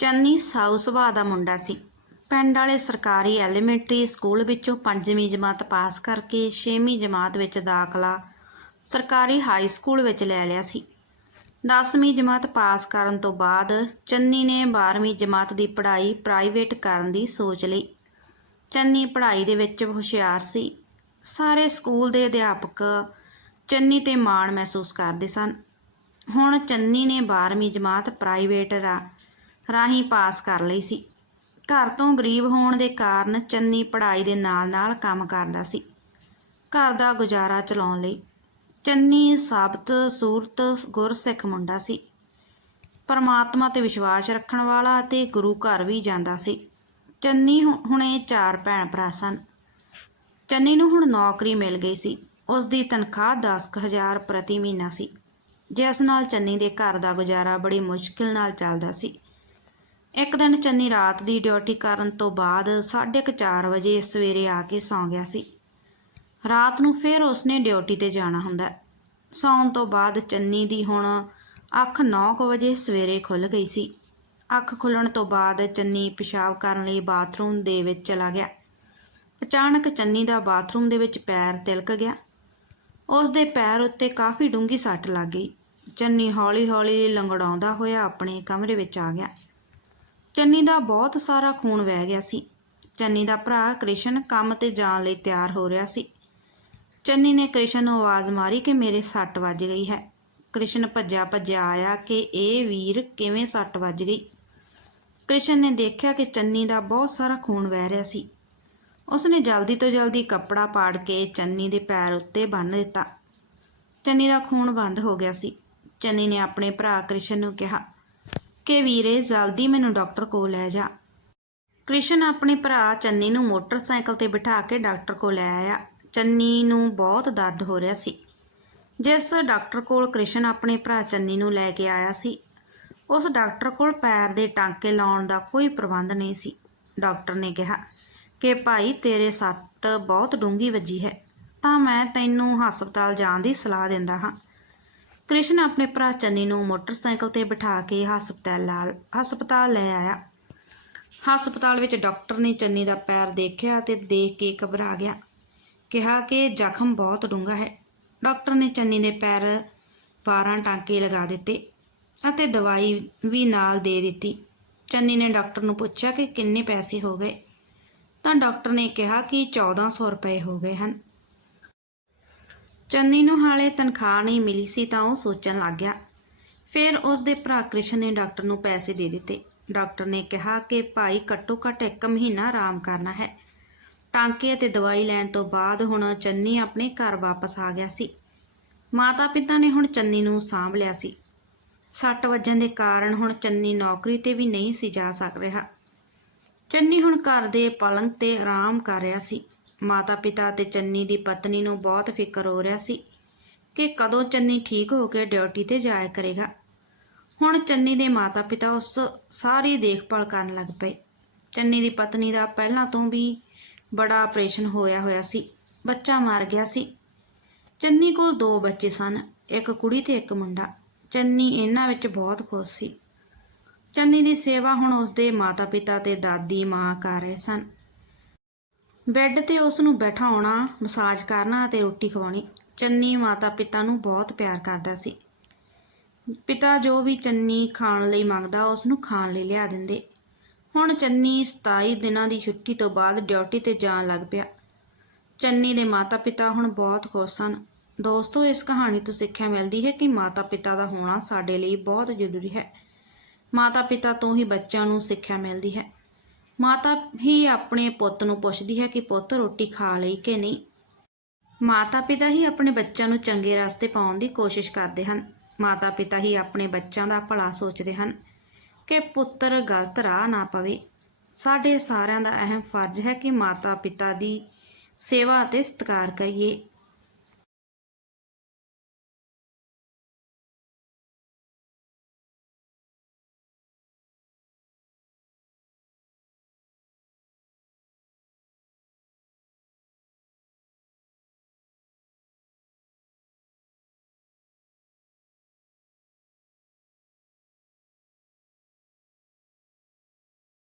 ਚੰਨੀ ਸਾਊ ਸੁਭਾਅ ਦਾ ਮੁੰਡਾ ਸੀ। ਪਿੰਡ ਵਾਲੇ ਸਰਕਾਰੀ ਐਲੀਮੈਂਟਰੀ ਸਕੂਲ ਵਿੱਚੋਂ ਪੰਜਵੀਂ ਜਮਾਤ ਪਾਸ ਕਰਕੇ ਛੇਵੀਂ ਜਮਾਤ ਵਿੱਚ ਦਾਖਲਾ ਸਰਕਾਰੀ ਹਾਈ ਸਕੂਲ ਵਿੱਚ ਲੈ ਲਿਆ ਸੀ। 10ਵੀਂ ਜਮਾਤ ਪਾਸ ਕਰਨ ਤੋਂ ਬਾਅਦ ਚੰਨੀ ਨੇ 12ਵੀਂ ਜਮਾਤ ਦੀ ਪੜ੍ਹਾਈ ਪ੍ਰਾਈਵੇਟ ਕਰਨ ਦੀ ਸੋਚ ਲਈ। ਚੰਨੀ ਪੜ੍ਹਾਈ ਦੇ ਵਿੱਚ ਹੁਸ਼ਿਆਰ ਸੀ। ਸਾਰੇ ਸਕੂਲ ਦੇ ਅਧਿਆਪਕ ਚੰਨੀ ਤੇ ਮਾਣ ਮਹਿਸੂਸ ਕਰਦੇ ਸਨ। ਹੁਣ ਚੰਨੀ ਨੇ 12ਵੀਂ ਜਮਾਤ ਪ੍ਰਾਈਵੇਟ ਰਾ ਰਾਹੀਂ ਪਾਸ ਕਰ ਲਈ ਸੀ। ਘਰ ਤੋਂ ਗਰੀਬ ਹੋਣ ਦੇ ਕਾਰਨ ਚੰਨੀ ਪੜ੍ਹਾਈ ਦੇ ਨਾਲ-ਨਾਲ ਕੰਮ ਕਰਦਾ ਸੀ। ਘਰ ਦਾ ਗੁਜ਼ਾਰਾ ਚਲਾਉਣ ਲਈ ਚੰਨੀ ਸਾਬਤ, ਸੂਰਤ, ਗੁਰਸਿੱਖ ਮੁੰਡਾ ਸੀ। ਪਰਮਾਤਮਾ ਤੇ ਵਿਸ਼ਵਾਸ ਰੱਖਣ ਵਾਲਾ ਅਤੇ ਗੁਰੂ ਘਰ ਵੀ ਜਾਂਦਾ ਸੀ। ਚੰਨੀ ਹੁ- ਹੁਣੇ ਚਾਰ ਭੈਣ ਭਰਾ ਸਨ। ਚੰਨੀ ਨੂੰ ਹੁਣ ਨੌਕਰੀ ਮਿਲ ਗਈ ਸੀ। ਉਸ ਦੀ ਤਨਖਾਹ 10000 ਪ੍ਰਤੀ ਮਹੀਨਾ ਸੀ। ਜਿਸ ਨਾਲ ਚੰਨੀ ਦੇ ਘਰ ਦਾ ਗੁਜ਼ਾਰਾ ਬੜੀ ਮੁਸ਼ਕਿਲ ਨਾਲ ਚੱਲਦਾ ਸੀ। ਇੱਕ ਦਿਨ ਚੰਨੀ ਰਾਤ ਦੀ ਡਿਊਟੀ ਕਰਨ ਤੋਂ ਬਾਅਦ 4:30 ਵਜੇ ਸਵੇਰੇ ਆ ਕੇ ਸੌਂ ਗਿਆ ਸੀ। ਰਾਤ ਨੂੰ ਫਿਰ ਉਸਨੇ ਡਿਊਟੀ ਤੇ ਜਾਣਾ ਹੁੰਦਾ ਸੌਣ ਤੋਂ ਬਾਅਦ ਚੰਨੀ ਦੀ ਹੁਣ ਅੱਖ 9:00 ਵਜੇ ਸਵੇਰੇ ਖੁੱਲ ਗਈ ਸੀ। ਅੱਖ ਖੁੱਲਣ ਤੋਂ ਬਾਅਦ ਚੰਨੀ ਪਿਸ਼ਾਬ ਕਰਨ ਲਈ ਬਾਥਰੂਮ ਦੇ ਵਿੱਚ ਚਲਾ ਗਿਆ। ਅਚਾਨਕ ਚੰਨੀ ਦਾ ਬਾਥਰੂਮ ਦੇ ਵਿੱਚ ਪੈਰ ਤਿਲਕ ਗਿਆ। ਉਸ ਦੇ ਪੈਰ ਉੱਤੇ ਕਾਫੀ ਡੂੰਘੀ ਸੱਟ ਲੱਗ ਗਈ। ਚੰਨੀ ਹੌਲੀ-ਹੌਲੀ ਲੰਗੜਾਉਂਦਾ ਹੋਇਆ ਆਪਣੇ ਕਮਰੇ ਵਿੱਚ ਆ ਗਿਆ। ਚੰਨੀ ਦਾ ਬਹੁਤ ਸਾਰਾ ਖੂਨ ਵਹਿ ਗਿਆ ਸੀ। ਚੰਨੀ ਦਾ ਭਰਾ ਕ੍ਰਿਸ਼ਨ ਕੰਮ ਤੇ ਜਾਣ ਲਈ ਤਿਆਰ ਹੋ ਰਿਹਾ ਸੀ। ਚੰਨੀ ਨੇ ਕ੍ਰਿਸ਼ਨ ਨੂੰ ਆਵਾਜ਼ ਮਾਰੀ ਕਿ ਮੇਰੇ ਸੱਟ ਵੱਜ ਗਈ ਹੈ। ਕ੍ਰਿਸ਼ਨ ਭੱਜਿਆ ਭੱਜਿਆ ਆਇਆ ਕਿ ਇਹ ਵੀਰ ਕਿਵੇਂ ਸੱਟ ਵੱਜ ਗਈ। ਕ੍ਰਿਸ਼ਨ ਨੇ ਦੇਖਿਆ ਕਿ ਚੰਨੀ ਦਾ ਬਹੁਤ ਸਾਰਾ ਖੂਨ ਵਹਿ ਰਿਹਾ ਸੀ। ਉਸਨੇ ਜਲਦੀ ਤੋਂ ਜਲਦੀ ਕੱਪੜਾ ਪਾੜ ਕੇ ਚੰਨੀ ਦੇ ਪੈਰ ਉੱਤੇ ਬੰਨ੍ਹ ਦਿੱਤਾ। ਚੰਨੀ ਦਾ ਖੂਨ ਬੰਦ ਹੋ ਗਿਆ ਸੀ। ਚੰਨੀ ਨੇ ਆਪਣੇ ਭਰਾ ਕ੍ਰਿਸ਼ਨ ਨੂੰ ਕਿਹਾ ਕਿ ਵੀਰੇ, ਜਲਦੀ ਮੈਨੂੰ ਡਾਕਟਰ ਕੋਲ ਲੈ ਜਾ। ਕ੍ਰਿਸ਼ਨ ਆਪਣੇ ਭਰਾ ਚੰਨੀ ਨੂੰ ਮੋਟਰਸਾਈਕਲ ਤੇ ਬਿਠਾ ਕੇ ਡਾਕਟਰ ਕੋਲ ਲੈ ਆਇਆ। ਚੰਨੀ ਨੂੰ ਬਹੁਤ ਦਰਦ ਹੋ ਰਿਹਾ ਸੀ। ਜਿਸ ਡਾਕਟਰ ਕੋਲ ਕ੍ਰਿਸ਼ਨ ਆਪਣੇ ਭਰਾ ਚੰਨੀ ਨੂੰ ਲੈ ਕੇ ਆਇਆ ਸੀ, ਉਸ ਡਾਕਟਰ ਕੋਲ ਪੈਰ ਦੇ ਟਾਂਕੇ ਲਾਉਣ ਦਾ ਕੋਈ ਪ੍ਰਬੰਧ ਨਹੀਂ ਸੀ। ਡਾਕਟਰ ਨੇ ਕਿਹਾ ਕਿ, ਭਾਈ, ਤੇਰੇ ਸੱਟ ਬਹੁਤ ਡੂੰਘੀ ਵੱਜੀ ਹੈ, ਤਾਂ ਮੈਂ ਤੈਨੂੰ ਹਸਪਤਾਲ ਜਾਣ ਦੀ ਸਲਾਹ ਦਿੰਦਾ ਹਾਂ। ਕ੍ਰਿਸ਼ਨ ਆਪਣੇ ਭਰਾ ਚੰਨੀ ਨੂੰ ਮੋਟਰਸਾਈਕਲ ਤੇ ਬਿਠਾ ਕੇ ਹਸਪਤਾਲ ਨਾਲ, ਹਸਪਤਾਲ ਲੈ ਆਇਆ। ਹਸਪਤਾਲ ਵਿੱਚ ਡਾਕਟਰ ਨੇ ਚੰਨੀ ਦਾ ਪੈਰ ਦੇਖਿਆ ਤੇ ਦੇਖ ਕੇ ਘਬਰਾ ਗਿਆ। ਕਿਹਾ ਕਿ ਜ਼ਖਮ ਬਹੁਤ ਡੂੰਘਾ ਹੈ। ਡਾਕਟਰ ਨੇ ਚੰਨੀ ਦੇ ਪੈਰ 12 ਟਾਂਕੇ ਲਗਾ ਦਿੱਤੇ ਅਤੇ ਦਵਾਈ ਵੀ ਨਾਲ ਦੇ ਦਿੱਤੀ। ਚੰਨੀ ਨੇ ਡਾਕਟਰ ਨੂੰ ਪੁੱਛਿਆ ਕਿ ਕਿੰਨੇ ਪੈਸੇ ਹੋ ਗਏ? ਤਾਂ ਡਾਕਟਰ ਨੇ ਕਿਹਾ ਕਿ 1400 ਰੁਪਏ ਹੋ ਗਏ ਹਨ। ਚੰਨੀ ਨੂੰ ਹਾਲੇ ਤਨਖਾਹ ਨਹੀਂ ਮਿਲੀ ਸੀ ਤਾਂ ਉਹ ਸੋਚਣ ਲੱਗ ਗਿਆ। ਫਿਰ ਉਸ ਦੇ ਭਰਾ ਕ੍ਰਿਸ਼ਨ ਨੇ ਡਾਕਟਰ ਨੂੰ ਪੈਸੇ ਦੇ ਦਿੱਤੇ। ਡਾਕਟਰ ਨੇ ਕਿਹਾ ਕਿ ਭਾਈ ਘੱਟੋ ਘੱਟ ਇੱਕ ਮਹੀਨਾ ਆਰਾਮ ਕਰਨਾ ਹੈ। ਟਾਂਕੇ ਅਤੇ ਦਵਾਈ ਲੈਣ ਤੋਂ ਬਾਅਦ ਹੁਣ ਚੰਨੀ ਆਪਣੇ ਘਰ ਵਾਪਸ ਆ ਗਿਆ ਸੀ। ਮਾਤਾ ਪਿਤਾ ਨੇ ਹੁਣ ਚੰਨੀ ਨੂੰ ਸਾਂਭ ਲਿਆ ਸੀ। ਸੱਟ ਵੱਜਣ ਦੇ ਕਾਰਨ ਹੁਣ ਚੰਨੀ ਨੌਕਰੀ ਤੇ ਵੀ ਨਹੀਂ ਸੀ ਜਾ ਸਕ ਰਿਹਾ। ਚੰਨੀ ਹੁਣ ਘਰ ਦੇ ਪਲੰਗ ਤੇ ਆਰਾਮ ਕਰ ਰਿਹਾ ਸੀ। ਮਾਤਾ ਪਿਤਾ ਤੇ ਚੰਨੀ ਦੀ ਪਤਨੀ ਨੂੰ ਬਹੁਤ ਫਿਕਰ ਹੋ ਰਿਹਾ ਸੀ ਕਿ ਕਦੋਂ ਚੰਨੀ ਠੀਕ ਹੋ ਕੇ ਡਿਊਟੀ ਤੇ ਜਾਇਆ ਕਰੇਗਾ। ਹੁਣ ਚੰਨੀ ਦੇ ਮਾਤਾ ਪਿਤਾ ਉਸ ਸਾਰੀ ਦੇਖਭਾਲ ਕਰਨ ਲੱਗ ਪਏ। ਚੰਨੀ ਦੀ ਪਤਨੀ ਦਾ ਪਹਿਲਾਂ ਤੋਂ ਵੀ ਬੜਾ ਆਪਰੇਸ਼ਨ ਹੋਇਆ ਹੋਇਆ ਸੀ। ਬੱਚਾ ਮਰ ਗਿਆ ਸੀ। ਚੰਨੀ ਕੋਲ ਦੋ ਬੱਚੇ ਸਨ, ਇੱਕ ਕੁੜੀ ਤੇ ਇੱਕ ਮੁੰਡਾ। ਚੰਨੀ ਇਹਨਾਂ ਵਿੱਚ ਬਹੁਤ ਖੁਸ਼ ਸੀ। ਚੰਨੀ ਦੀ ਸੇਵਾ ਹੁਣ ਉਸਦੇ ਮਾਤਾ-ਪਿਤਾ ਤੇ ਦਾਦੀ ਮਾਂ ਕਰ ਰਹੇ ਸਨ। ਬੈੱਡ ਤੇ ਉਸ ਨੂੰ ਬੈਠਾਉਣਾ ਮਸਾਜ ਕਰਨਾ ਅਤੇ ਰੋਟੀ ਖਵਾਉਣੀ। ਚੰਨੀ ਮਾਤਾ-ਪਿਤਾ ਨੂੰ ਬਹੁਤ ਪਿਆਰ ਕਰਦਾ ਸੀ। ਪਿਤਾ ਜੋ ਵੀ ਚੰਨੀ ਖਾਣ ਲਈ ਮੰਗਦਾ ਉਸ ਨੂੰ ਖਾਣ ਲਈ ਲਿਆ ਦਿੰਦੇ। ਹੁਣ ਚੰਨੀ 27 ਦਿਨਾਂ ਦੀ ਛੁੱਟੀ ਤੋਂ ਬਾਅਦ ਡਿਊਟੀ ਤੇ ਜਾਣ ਲੱਗ ਪਿਆ। ਚੰਨੀ ਦੇ ਮਾਤਾ-ਪਿਤਾ ਹੁਣ ਬਹੁਤ ਖੁਸ਼ ਸਨ। ਦੋਸਤੋ, ਇਸ ਕਹਾਣੀ ਤੋਂ ਸਿੱਖਿਆ ਮਿਲਦੀ ਹੈ ਕਿ ਮਾਤਾ-ਪਿਤਾ ਦਾ ਹੋਣਾ ਸਾਡੇ ਲਈ ਬਹੁਤ ਜ਼ਰੂਰੀ ਹੈ। ਮਾਤਾ-ਪਿਤਾ ਤੋਂ ਹੀ ਬੱਚਿਆਂ ਨੂੰ ਸਿੱਖਿਆ ਮਿਲਦੀ ਹੈ। ਮਾਤਾ ਹੀ ਆਪਣੇ ਪੁੱਤ ਨੂੰ ਪੁੱਛਦੀ ਹੈ ਕਿ ਪੁੱਤ ਰੋਟੀ ਖਾ ਲਈ ਕਿ ਨਹੀਂ। ਮਾਤਾ-ਪਿਤਾ ਹੀ ਆਪਣੇ ਬੱਚਿਆਂ ਨੂੰ ਚੰਗੇ ਰਸਤੇ ਪਾਉਣ ਦੀ ਕੋਸ਼ਿਸ਼ ਕਰਦੇ ਹਨ। ਮਾਤਾ-ਪਿਤਾ ਹੀ ਆਪਣੇ ਬੱਚਿਆਂ ਦਾ ਭਲਾ ਸੋਚਦੇ ਹਨ ਕਿ ਪੁੱਤਰ ਗਲਤ ਰਾਹ ਨਾ ਪਵੇ। ਸਾਡੇ ਸਾਰਿਆਂ ਦਾ ਅਹਿਮ ਫਰਜ਼ ਹੈ ਕਿ ਮਾਤਾ-ਪਿਤਾ ਦੀ ਸੇਵਾ ਅਤੇ ਸਤਿਕਾਰ ਕਰੀਏ।